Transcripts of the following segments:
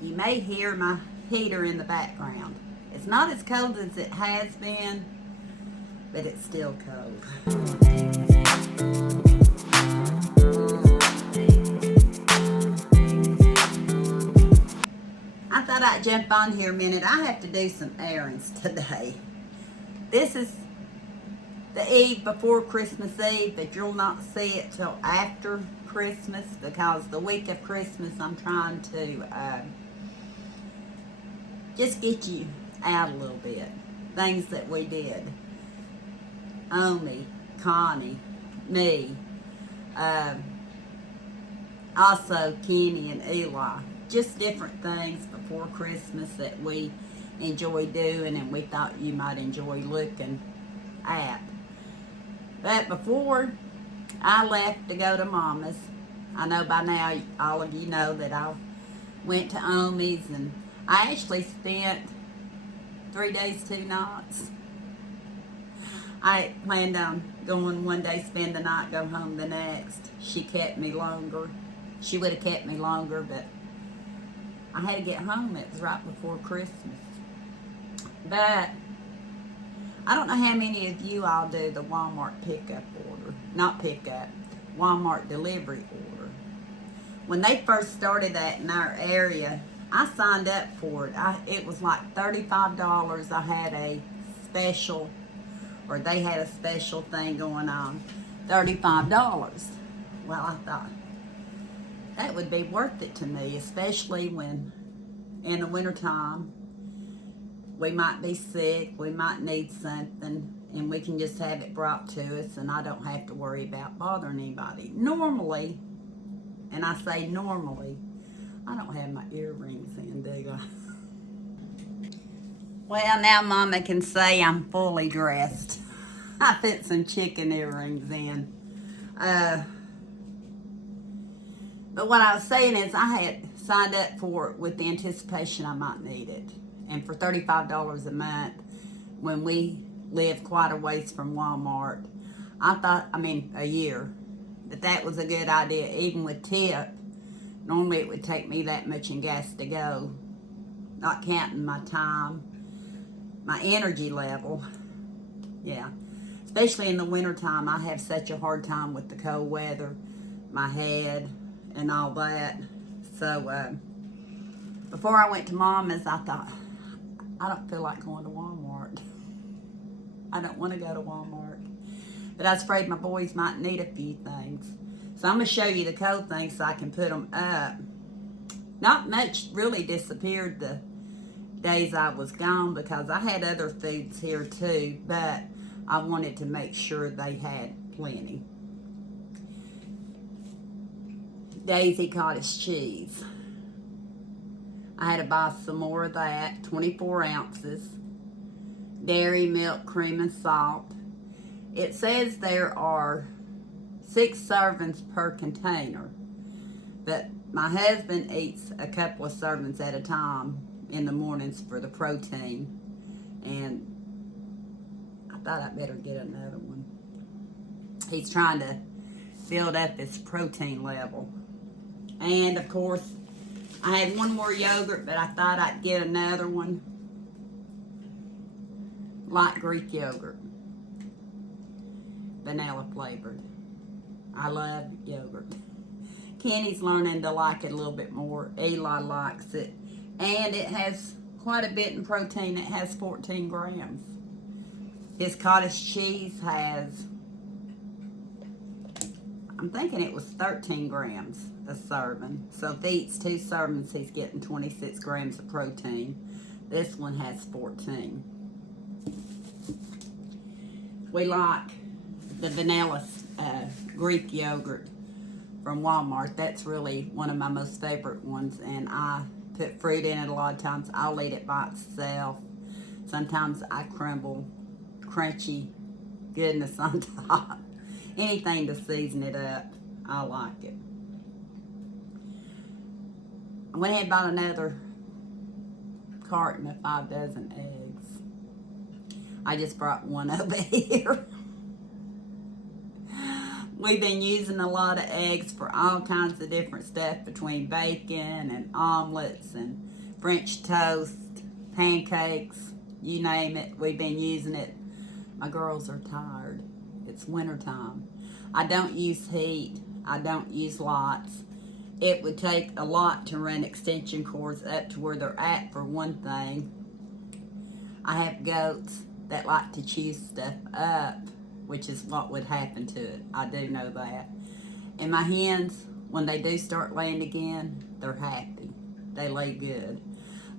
You may hear my heater in the background. It's not as cold as it has been, but it's still cold. I thought I'd jump on here a minute. I have to do some errands today. This is the eve before Christmas Eve, but you'll not see it till after Christmas, because the week of Christmas I'm trying to just get you out a little bit. Things that we did. Omi, Connie, me, also Kenny and Eli. Just different things before Christmas that we enjoy doing and we thought you might enjoy looking at. But before I left to go to Mama's, I know by now all of you know that I went to Omi's, and I actually spent 3 days, 2 nights. I planned on going one day, spend the night, go home the next. She kept me longer. She would have kept me longer, but I had to get home. It was right before Christmas. But I don't know how many of you all do the Walmart pickup order. Not pickup, Walmart delivery order. When they first started that in our area, I signed up for it. It was like $35. I had a special, or they had a special thing going on, $35. Well, I thought that would be worth it to me, especially when in the wintertime we might be sick, we might need something, and we can just have it brought to us, and I don't have to worry about bothering anybody. Normally, and I say normally, I don't have my earrings in, do I? Well, now Mama can say I'm fully dressed. I put some chicken earrings in. But what I was saying is I had signed up for it with the anticipation I might need it. And for $35 a month, when we live quite a ways from Walmart, I thought, a year, that was a good idea. Even with tip, normally it would take me that much in gas to go, not counting my time, my energy level. Yeah, especially in the wintertime, I have such a hard time with the cold weather, my head, and all that. So before I went to Mama's, I thought, I don't feel like going to Walmart. I don't want to go to Walmart. But I was afraid my boys might need a few things. So I'm going to show you the cold things so I can put them up. Not much really disappeared the days I was gone, because I had other foods here too, but I wanted to make sure they had plenty. Daisy cottage cheese. I had to buy some more of that, 24 ounces. Dairy milk, cream, and salt. It says there are 6 servings per container, but my husband eats a couple of servings at a time in the mornings for the protein, and I thought I'd better get another one. He's trying to build up his protein level. And of course, I had one more yogurt, but I thought I'd get another one. Light Greek yogurt. Vanilla flavored. I love yogurt. Kenny's learning to like it a little bit more. Eli likes it. And it has quite a bit in protein. It has 14 grams. His cottage cheese has, I'm thinking it was 13 grams a serving. So if he eats 2 servings, he's getting 26 grams of protein. This one has 14. We like the vanilla Greek yogurt from Walmart. That's really one of my most favorite ones, and I put fruit in it a lot of times. I'll eat it by itself. Sometimes I crumble crunchy goodness on top. Anything to season it up, I like it. I went ahead and bought another carton of 5 dozen eggs. I just brought one over here. We've been using a lot of eggs for all kinds of different stuff, between bacon and omelets and French toast, pancakes, you name it. We've been using it. My girls are tired. It's wintertime. I don't use heat. I don't use lights. It would take a lot to run extension cords up to where they're at, for one thing. I have goats that like to chew stuff up, which is what would happen to it. I do know that. And my hens, when they do start laying again, they're happy. They lay good.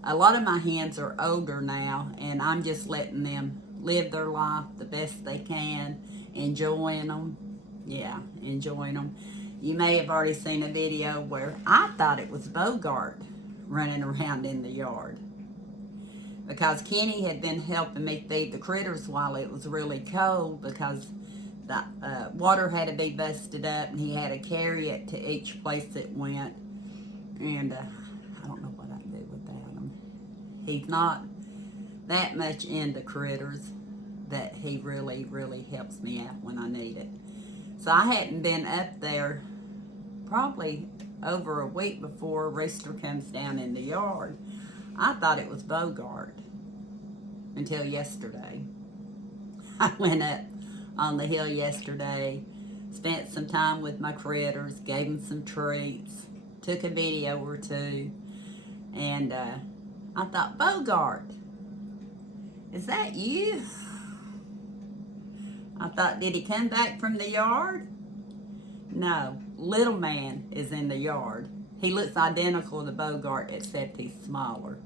A lot of my hens are older now, and I'm just letting them live their life the best they can, enjoying them. Yeah, enjoying them. You may have already seen a video where I thought it was Bogart running around in the yard, because Kenny had been helping me feed the critters while it was really cold, because the water had to be busted up and he had to carry it to each place it went. And I don't know what I'd do without him. He's not that much into critters that he really, really helps me out when I need it. So I hadn't been up there probably over a week before Rooster comes down in the yard. I thought it was Bogart until yesterday. I went up on the hill yesterday, spent some time with my critters, gave them some treats, took a video or two, and I thought, Bogart, is that you? I thought, did he come back from the yard? No, little man is in the yard. He looks identical to Bogart, except he's smaller.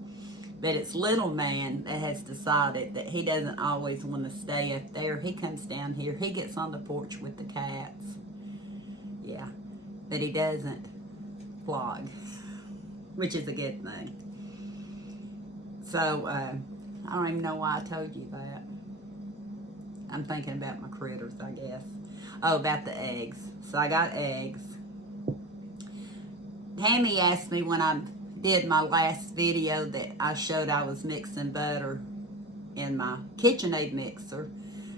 But it's little man that has decided that he doesn't always want to stay up there. He comes down here. He gets on the porch with the cats. Yeah, but he doesn't flog, which is a good thing. So, I don't even know why I told you that. I'm thinking about my critters, I guess. Oh, about the eggs. So I got eggs. Tammy asked me when I did my last video that I showed I was mixing butter in my KitchenAid mixer,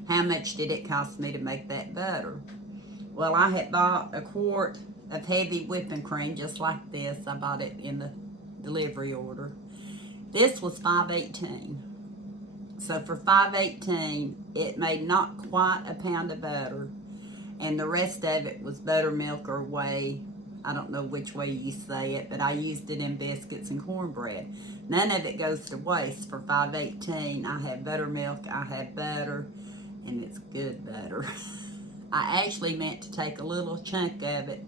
how much did it cost me to make that butter? Well, I had bought a quart of heavy whipping cream just like this. I bought it in the delivery order. This was $5.18. So for $5.18, it made not quite a pound of butter, and the rest of it was buttermilk or whey. I don't know which way you say it, but I used it in biscuits and cornbread. None of it goes to waste. For $5.18, I have buttermilk, I have butter, and it's good butter. I actually meant to take a little chunk of it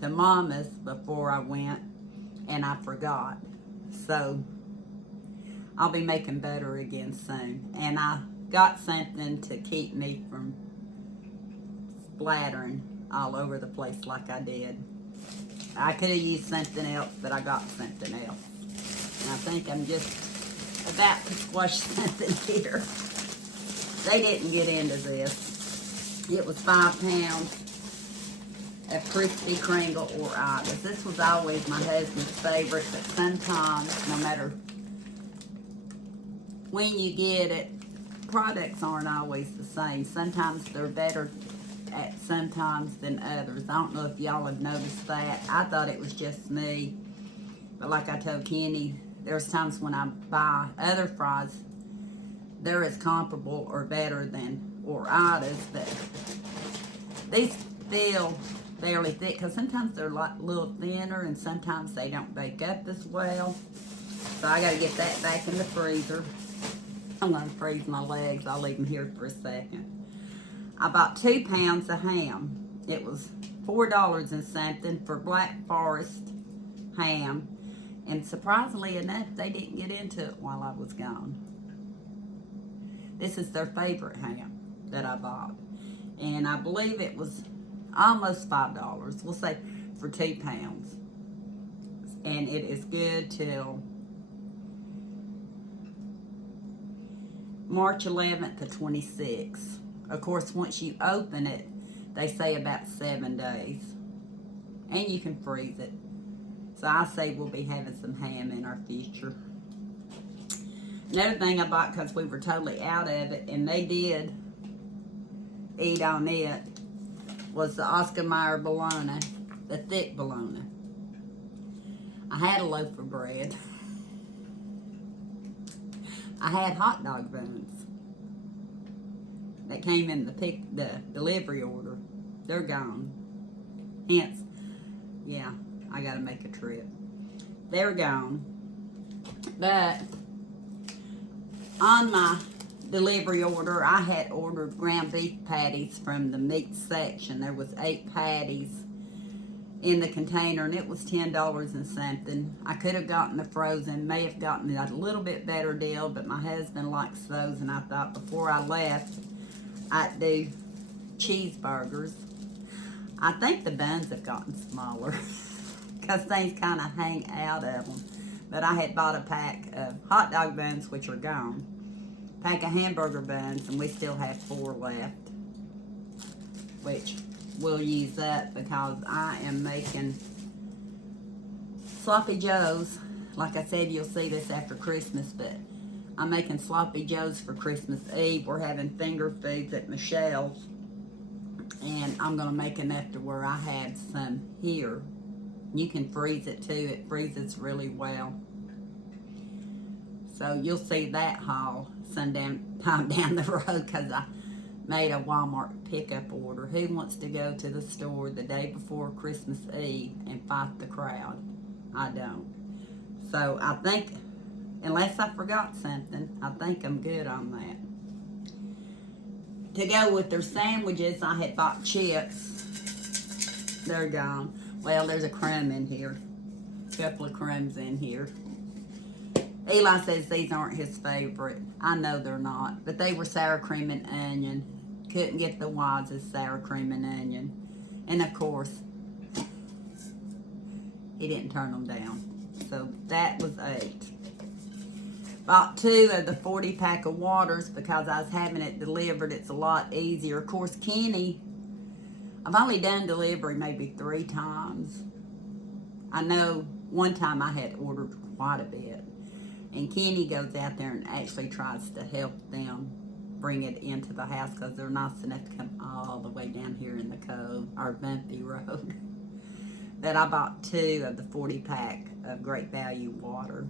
to Mama's before I went, and I forgot. So I'll be making butter again soon. And I got something to keep me from splattering all over the place like I did. I could have used something else, but I got something else. And I think I'm just about to squash something here. They didn't get into this. It was 5 pounds of Krispy Kringle or Idas. This was always my husband's favorite, but sometimes, no matter when you get it, products aren't always the same. Sometimes they're better at sometimes than others. I don't know if y'all have noticed that. I thought it was just me, but like I told Kenny, there's times when I buy other fries, they're as comparable or better than Idas, but these feel fairly thick, because sometimes they're like a little thinner and sometimes they don't bake up as well. So I got to get that back in the freezer. I'm going to freeze my legs. I'll leave them here for a second. I bought 2 pounds of ham. It was $4 and something for Black Forest ham. And surprisingly enough, they didn't get into it while I was gone. This is their favorite ham that I bought. And I believe it was almost $5. We'll say for 2 pounds. And it is good till March 11th to 26th. Of course, once you open it, they say about 7 days. And you can freeze it. So I say we'll be having some ham in our future. Another thing I bought, because we were totally out of it, and they did eat on it, was the Oscar Mayer bologna, the thick bologna. I had a loaf of bread. I had hot dog buns that came in the delivery order. They're gone. Hence, yeah, I gotta make a trip. They're gone. But on my delivery order, I had ordered ground beef patties from the meat section. There was 8 patties in the container, and it was $10 and something. I could have gotten the frozen, may have gotten a little bit better deal, but my husband likes those, and I thought before I left, I'd do cheeseburgers. I think the buns have gotten smaller because things kind of hang out of them. But I had bought a pack of hot dog buns, which are gone, pack of hamburger buns, and we still have 4 left, which we'll use up because I am making sloppy joes. Like I said, you'll see this after Christmas, but I'm making sloppy joes for Christmas Eve. We're having finger foods at Michelle's, and I'm going to make enough to where I have some here. You can freeze it too. It freezes really well. So you'll see that haul some time down the road because I made a Walmart pickup order. Who wants to go to the store the day before Christmas Eve and fight the crowd? I don't. So I think, unless I forgot something, I think I'm good on that. To go with their sandwiches, I had bought chips. They're gone. Well, there's a crumb in here. A couple of crumbs in here. Eli says these aren't his favorite. I know they're not, but they were sour cream and onion. Couldn't get the wisest sour cream and onion. And of course, he didn't turn them down. So that was 8. Bought 2 of the 40 pack of waters because I was having it delivered. It's a lot easier. Of course, Kenny, I've only done delivery maybe 3 times. I know one time I had ordered quite a bit. And Kenny goes out there and actually tries to help them bring it into the house because they're nice enough to come all the way down here in the cove, or bumpy road. But I bought 2 of the 40 pack of Great Value water.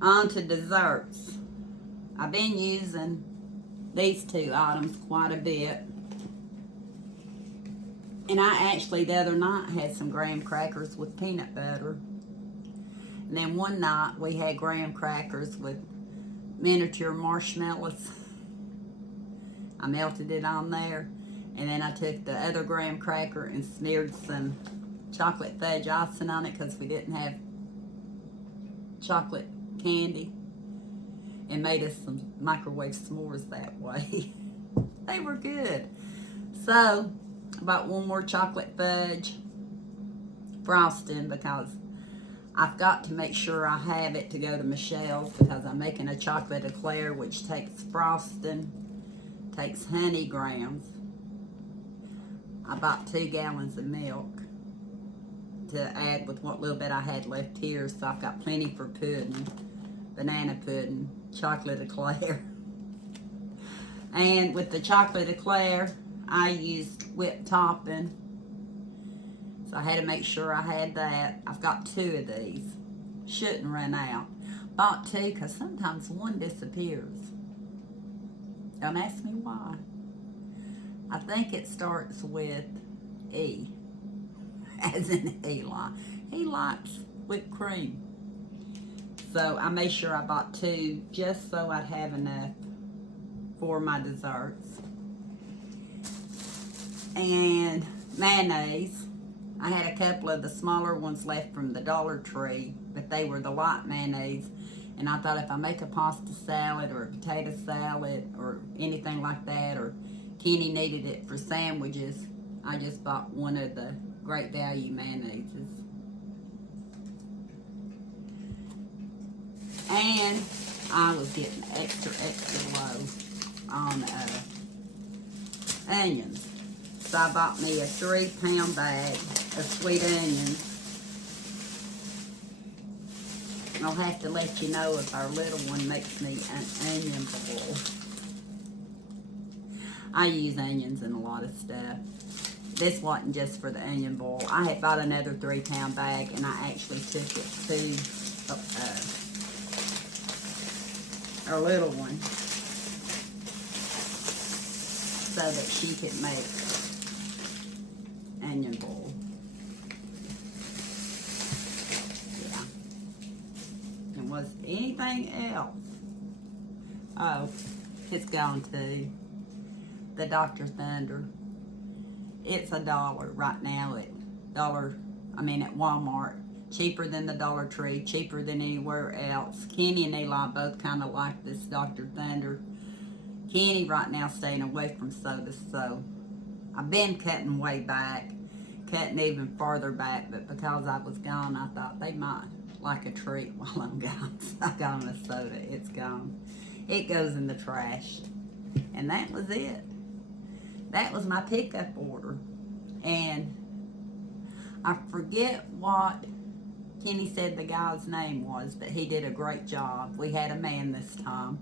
On to desserts. I've been using these 2 items quite a bit. And I actually, the other night, had some graham crackers with peanut butter. And then one night, we had graham crackers with miniature marshmallows. I melted it on there. And then I took the other graham cracker and smeared some chocolate fudge icing on it because we didn't have chocolate candy. And made us some microwave s'mores that way. They were good. So, I bought 1 more chocolate fudge frosting because I've got to make sure I have it to go to Michelle's because I'm making a chocolate eclair which takes frosting, takes honey grams. I bought 2 gallons of milk to add with what little bit I had left here, so I've got plenty for pudding, banana pudding, chocolate eclair. And with the chocolate eclair, I used whipped topping, so I had to make sure I had that. I've got 2 of these. Shouldn't run out. Bought 2 because sometimes one disappears. Don't ask me why. I think it starts with E, as in Eli. He likes whipped cream. So I made sure I bought 2 just so I'd have enough for my desserts. And mayonnaise. I had a couple of the smaller ones left from the Dollar Tree, but they were the light mayonnaise. And I thought if I make a pasta salad or a potato salad or anything like that, or Kenny needed it for sandwiches, I just bought 1 of the Great Value mayonnaises. And I was getting extra low on onions. So I bought me a 3-pound bag of sweet onions. I'll have to let you know if our little one makes me an onion bowl. I use onions in a lot of stuff. This wasn't just for the onion boil. I had bought another 3-pound bag, and I actually took it to our little one so that she could make onion boil. Yeah. And was anything else? Oh, it's gone too. The Dr. Thunder. It's $1 right now at Walmart. Cheaper than the Dollar Tree, cheaper than anywhere else. Kenny and Eli both kind of like this Dr. Thunder. Kenny right now staying away from sodas, so I've been cutting way back, cutting even farther back, but because I was gone, I thought they might like a treat while I'm gone. So I got them a soda. It's gone. It goes in the trash. And that was it. That was my pickup order. And I forget what Kenny said the guy's name was, but he did a great job. We had a man this time.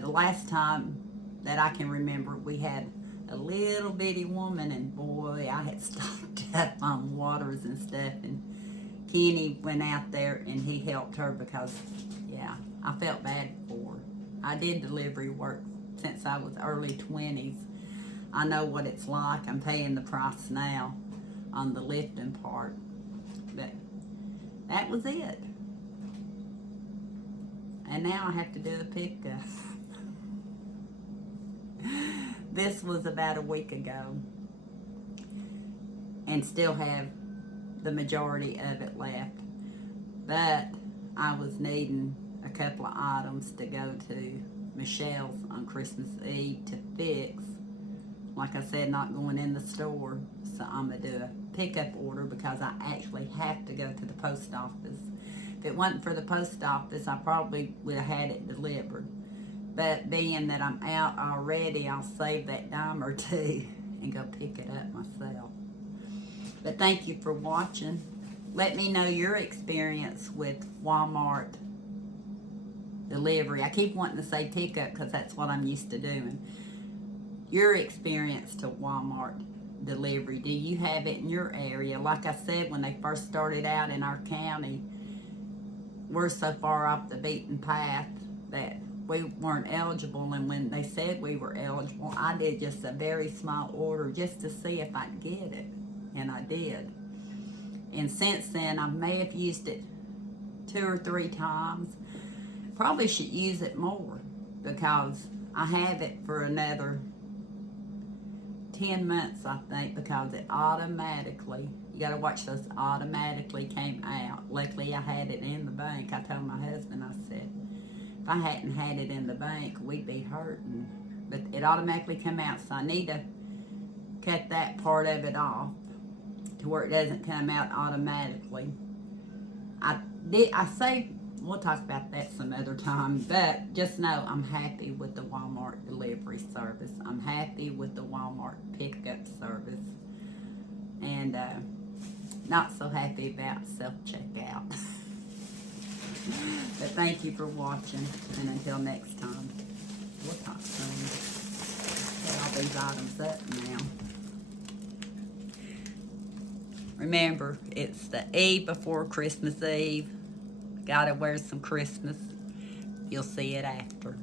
The last time that I can remember, we had a little bitty woman, and boy, I had stocked up on waters and stuff, and Kenny went out there and he helped her because, yeah, I felt bad for her. I did delivery work since I was early 20s. I know what it's like. I'm paying the price now on the lifting part, but that was it. And now I have to do a pickup. This was about a week ago, and still have the majority of it left. But I was needing a couple of items to go to Michelle's on Christmas Eve to fix. Like I said, not going in the store, so I'm going to do a pickup order because I actually have to go to the post office. If it wasn't for the post office, I probably would have had it delivered. But being that I'm out already, I'll save that dime or two and go pick it up myself. But thank you for watching. Let me know your experience with Walmart delivery. I keep wanting to say pickup because that's what I'm used to doing. Your experience to Walmart delivery. Do you have it in your area? Like I said, when they first started out in our county, we're so far off the beaten path that we weren't eligible, and when they said we were eligible, I did just a very small order just to see if I could get it, and I did. And since then, I may have used it 2 or 3 times. Probably should use it more because I have it for another 10 months, I think, because it automatically, you got to watch those, automatically came out. Luckily, I had it in the bank. I told my husband, I said, if I hadn't had it in the bank, we'd be hurting. But it automatically came out, so I need to cut that part of it off to where it doesn't come out automatically. I saved, we'll talk about that some other time, but just know I'm happy with the Walmart delivery service. I'm happy with the Walmart pickup service. And not so happy about self-checkout. But thank you for watching, and until next time, we'll talk soon. Put all these items up now. Remember, it's the eve before Christmas Eve. Gotta wear some Christmas. You'll see it after.